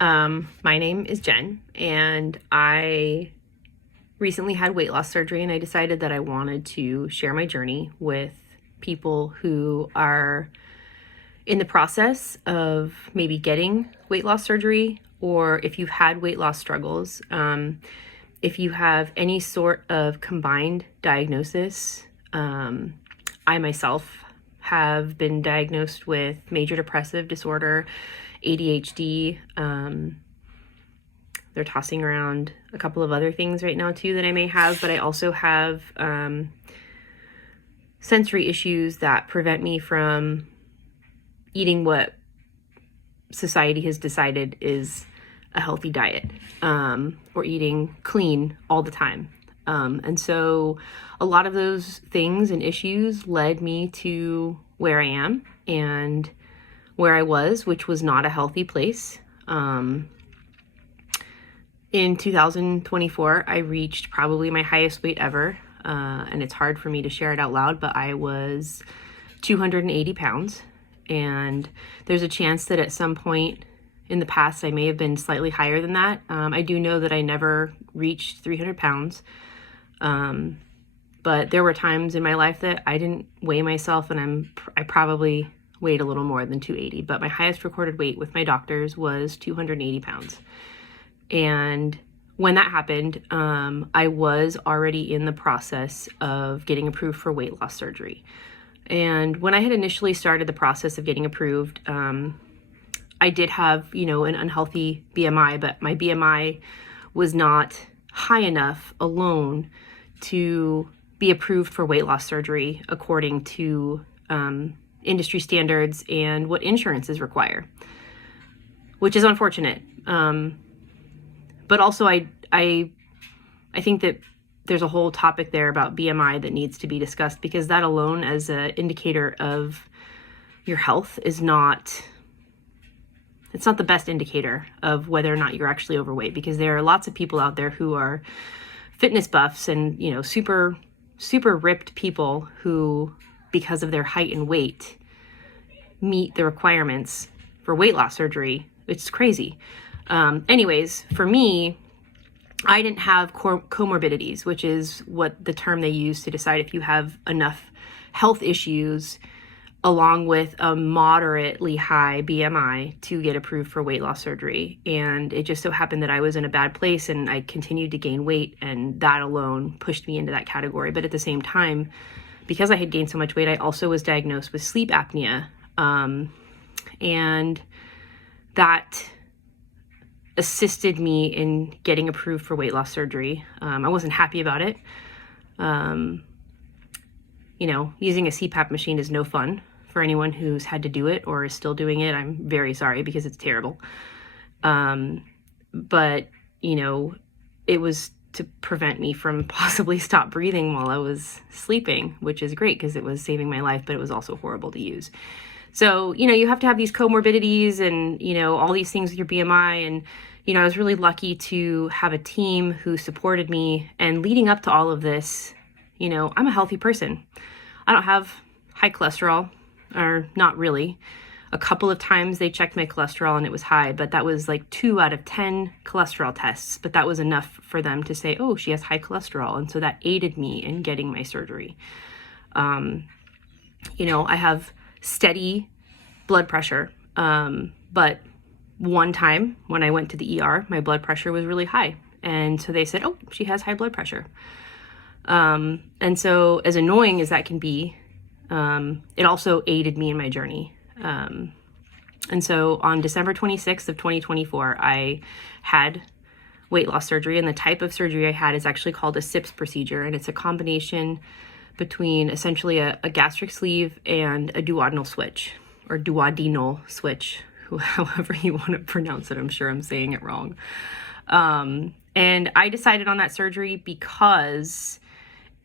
My name is Jen, and I recently had weight loss surgery, and I decided that I wanted to share my journey with people who are in the process of maybe getting weight loss surgery, or if you've had weight loss struggles, if you have any sort of combined diagnosis. I myself have been diagnosed with major depressive disorder, ADHD. They're tossing around a couple of other things right now too that I may have, but I also have sensory issues that prevent me from eating what society has decided is a healthy diet, or eating clean all the time. And so a lot of those things and issues led me to where I am and where I was, which was not a healthy place. In 2024, I reached probably my highest weight ever. And it's hard for me to share it out loud, but I was 280 pounds. And there's a chance that at some point in the past, I may have been slightly higher than that. I do know that I never reached 300 pounds. But there were times in my life that I didn't weigh myself, and I probably weighed a little more than 280, but my highest recorded weight with my doctors was 280 pounds. And when that happened, I was already in the process of getting approved for weight loss surgery. And when I had initially started the process of getting approved, I did have, an unhealthy BMI, but my BMI was not high enough alone to be approved for weight loss surgery according to industry standards and what insurances require, which is unfortunate. But also I think that there's a whole topic there about BMI that needs to be discussed, because that alone as an indicator of your health it's not the best indicator of whether or not you're actually overweight, because there are lots of people out there who are fitness buffs and, super, super ripped people who, because of their height and weight, meet the requirements for weight loss surgery. It's crazy. Anyways, for me, I didn't have comorbidities, which is what the term they use to decide if you have enough health issues along with a moderately high BMI to get approved for weight loss surgery. And it just so happened that I was in a bad place and I continued to gain weight, and that alone pushed me into that category. But at the same time, because I had gained so much weight, I also was diagnosed with sleep apnea. And that assisted me in getting approved for weight loss surgery. I wasn't happy about it. Using a CPAP machine is no fun for anyone who's had to do it or is still doing it. I'm very sorry, because it's terrible. But, it was to prevent me from possibly stop breathing while I was sleeping, which is great because it was saving my life, but it was also horrible to use. So, you have to have these comorbidities and, all these things with your BMI. And, I was really lucky to have a team who supported me. And leading up to all of this, I'm a healthy person. I don't have high cholesterol, or not really. A couple of times they checked my cholesterol and it was high, but that was like 2 out of 10 cholesterol tests. But that was enough for them to say, oh, she has high cholesterol. And so that aided me in getting my surgery. I have steady blood pressure. But one time when I went to the ER, my blood pressure was really high. And so they said, oh, she has high blood pressure. And so as annoying as that can be, it also aided me in my journey. And so on December 26th of 2024, I had weight loss surgery, and the type of surgery I had is actually called a SIPS procedure. And it's a combination between essentially a gastric sleeve and a duodenal switch, or duodenal switch, however you want to pronounce it. I'm sure I'm saying it wrong. And I decided on that surgery because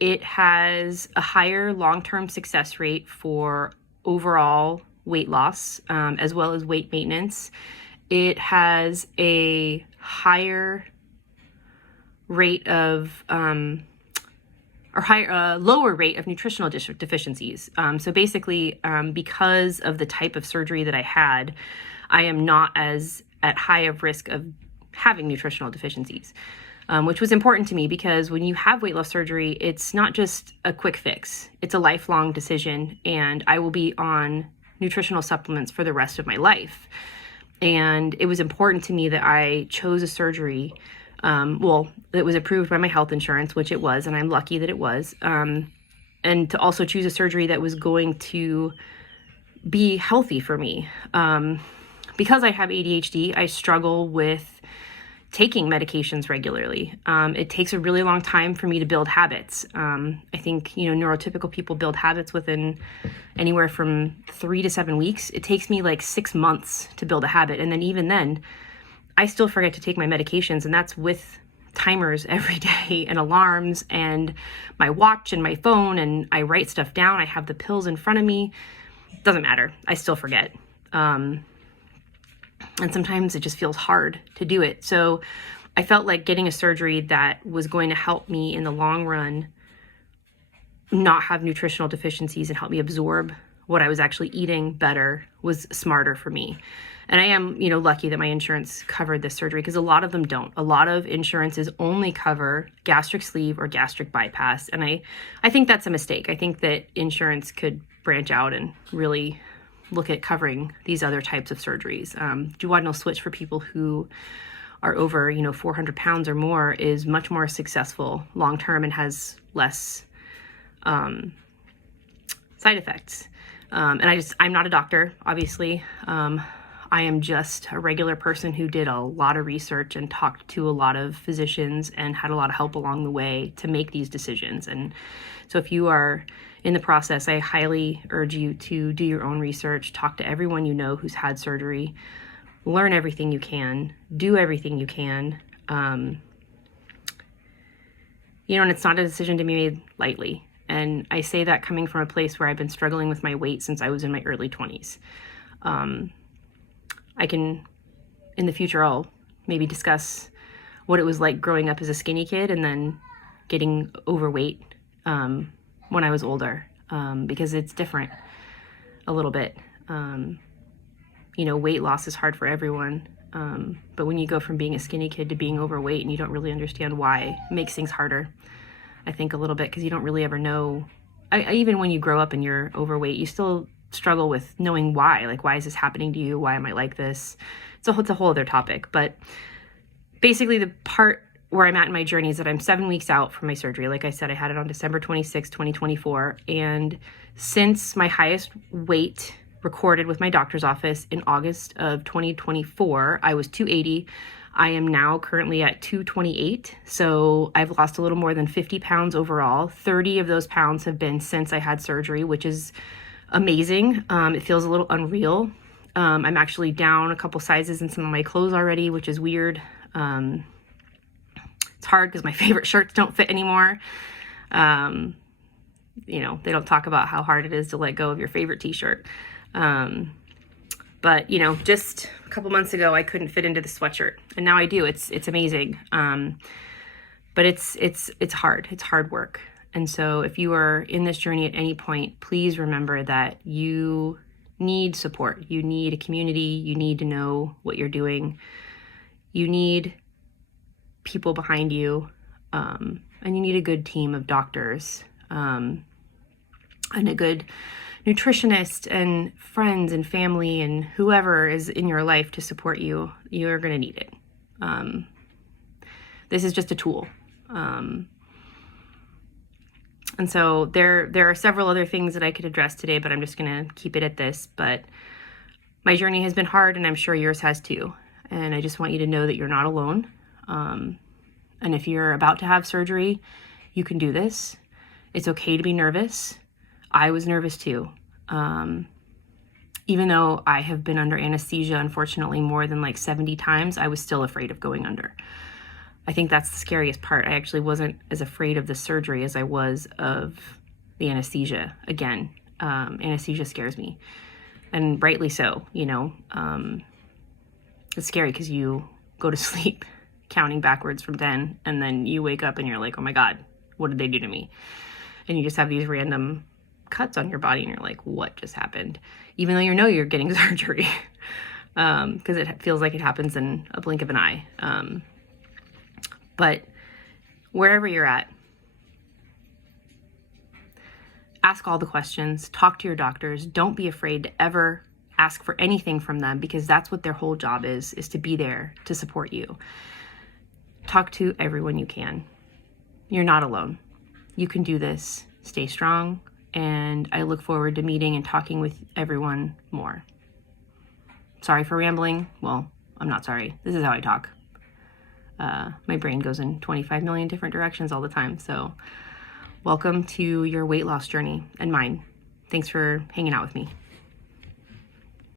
it has a higher long-term success rate for overall weight loss, as well as weight maintenance. It has a higher rate of, lower rate of nutritional deficiencies. So basically, because of the type of surgery that I had, I am not as at high of risk of having nutritional deficiencies, which was important to me because when you have weight loss surgery, it's not just a quick fix. It's a lifelong decision, and I will be on nutritional supplements for the rest of my life. And it was important to me that I chose a surgery, that was approved by my health insurance, which it was, and I'm lucky that it was, and to also choose a surgery that was going to be healthy for me. Because I have ADHD, I struggle with taking medications regularly. It takes a really long time for me to build habits. I think, neurotypical people build habits within anywhere from 3 to 7 weeks. It takes me like 6 months to build a habit. And then even then, I still forget to take my medications, and that's with timers every day and alarms and my watch and my phone, and I write stuff down. I have the pills in front of me. Doesn't matter. I still forget. And sometimes it just feels hard to do it. So I felt like getting a surgery that was going to help me in the long run not have nutritional deficiencies and help me absorb what I was actually eating better was smarter for me. And I am, lucky that my insurance covered this surgery, because a lot of them don't. A lot of insurances only cover gastric sleeve or gastric bypass. And I think that's a mistake. I think that insurance could branch out and really look at covering these other types of surgeries. Duodenal switch for people who are over, 400 pounds or more is much more successful long-term and has less side effects. And I'm not a doctor, obviously. I am just a regular person who did a lot of research and talked to a lot of physicians and had a lot of help along the way to make these decisions. And so if you are in the process, I highly urge you to do your own research, talk to everyone you know who's had surgery, learn everything you can, do everything you can. And it's not a decision to be made lightly. And I say that coming from a place where I've been struggling with my weight since I was in my early 20s. In the future, I'll maybe discuss what it was like growing up as a skinny kid and then getting overweight when I was older, because it's different a little bit. Weight loss is hard for everyone, but when you go from being a skinny kid to being overweight and you don't really understand why, it makes things harder, I think, a little bit, because you don't really ever know. Even when you grow up and you're overweight, you still struggle with knowing why. Like, why is this happening to you? Why am I like this? It's a whole other topic. But basically, the part where I'm at in my journey is that I'm 7 weeks out from my surgery. Like I said, I had it on December 26, 2024. And since my highest weight recorded with my doctor's office in August of 2024, I was 280. I am now currently at 228. So I've lost a little more than 50 pounds overall. 30 of those pounds have been since I had surgery, which is amazing. It feels a little unreal. I'm actually down a couple sizes in some of my clothes already, which is weird. It's hard because my favorite shirts don't fit anymore. They don't talk about how hard it is to let go of your favorite t-shirt. But just a couple months ago, I couldn't fit into the sweatshirt, and now I do. It's amazing. But it's hard. It's hard work. And so if you are in this journey at any point, please remember that you need support. You need a community. You need to know what you're doing. You need people behind you. And you need a good team of doctors, and a good nutritionist and friends and family and whoever is in your life to support you. You're going to need it. This is just a tool. And so there are several other things that I could address today, but I'm just going to keep it at this. But my journey has been hard, and I'm sure yours has too. And I just want you to know that you're not alone. And if you're about to have surgery, you can do this. It's okay to be nervous. I was nervous too. Even though I have been under anesthesia, unfortunately, more than like 70 times, I was still afraid of going under. I think that's the scariest part. I actually wasn't as afraid of the surgery as I was of the anesthesia. Again, anesthesia scares me, and rightly so. It's scary because you go to sleep counting backwards from 10, and then you wake up and you're like, oh my God, what did they do to me? And you just have these random cuts on your body, and you're like, what just happened? Even though you're getting surgery. because it feels like it happens in a blink of an eye. But wherever you're at, ask all the questions, talk to your doctors. Don't be afraid to ever ask for anything from them, because that's what their whole job is to be there to support you. Talk to everyone you can. You're not alone. You can do this. Stay strong. And I look forward to meeting and talking with everyone more. Sorry for rambling. Well, I'm not sorry. This is how I talk. My brain goes in 25 million different directions all the time. So welcome to your weight loss journey and mine. Thanks for hanging out with me.